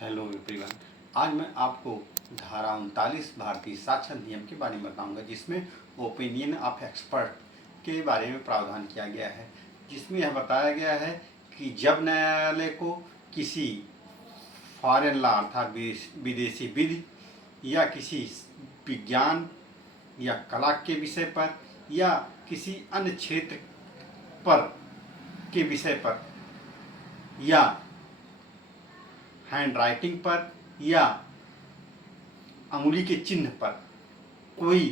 Hello everyone. आज मैं आपको धारा 39 भारतीय साक्षर नियम के बारे में बताऊंगा, जिसमें ओपिनियन ऑफ एक्सपर्ट के बारे में प्रावधान किया गया है, जिसमें यह बताया गया है कि जब न्यायालय को किसी फॉरेन लॉ अर्थात विदेशी विधि या किसी विज्ञान या कला के विषय पर या किसी अन्य क्षेत्र पर के विषय पर या हैंड राइटिंग पर या अंगुली के चिन्ह पर कोई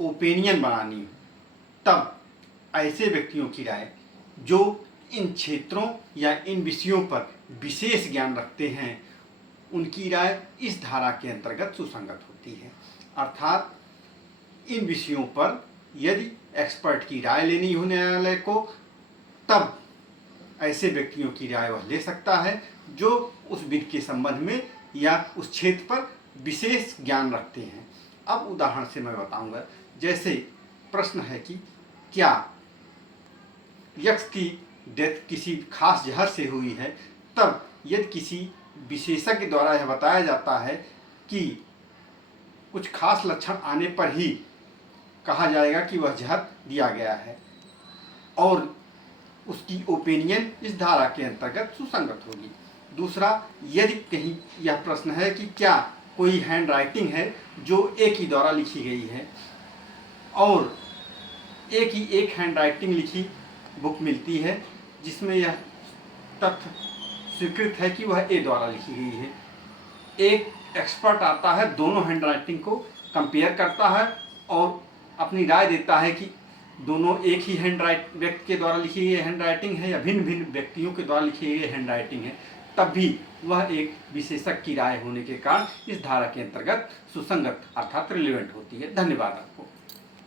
ओपिनियन बनानी हो, तब ऐसे व्यक्तियों की राय जो इन क्षेत्रों या इन विषयों पर विशेष ज्ञान रखते हैं, उनकी राय इस धारा के अंतर्गत सुसंगत होती है। अर्थात इन विषयों पर यदि एक्सपर्ट की राय लेनी हो न्यायालय को, तब ऐसे व्यक्तियों की राय वह ले सकता है जो उस विधि के संबंध में या उस क्षेत्र पर विशेष ज्ञान रखते हैं। अब उदाहरण से मैं बताऊंगा। जैसे प्रश्न है कि क्या यक्ष की डेथ किसी खास जहर से हुई है, तब यदि किसी विशेषज्ञ द्वारा यह बताया जाता है कि कुछ खास लक्षण आने पर ही कहा जाएगा कि वह जहर दिया गया है, और उसकी ओपिनियन इस धारा के अंतर्गत सुसंगत होगी। दूसरा, यदि कहीं यह प्रश्न है कि क्या कोई हैंड राइटिंग है जो एक ही द्वारा लिखी गई है, और एक हैंड राइटिंग लिखी बुक मिलती है जिसमें यह तथ्य स्वीकृत है कि वह ए द्वारा लिखी गई है। एक एक्सपर्ट आता है, दोनों हैंड राइटिंग को कंपेयर करता है और अपनी राय देता है कि दोनों एक ही व्यक्ति के द्वारा लिखी गई हैंड राइटिंग है या भिन्न भिन्न व्यक्तियों के द्वारा लिखी गई हैंड राइटिंग है, तब भी वह एक विशेषज्ञ की राय होने के कारण इस धारा के अंतर्गत सुसंगत अर्थात रिलेवेंट होती है। धन्यवाद आपको।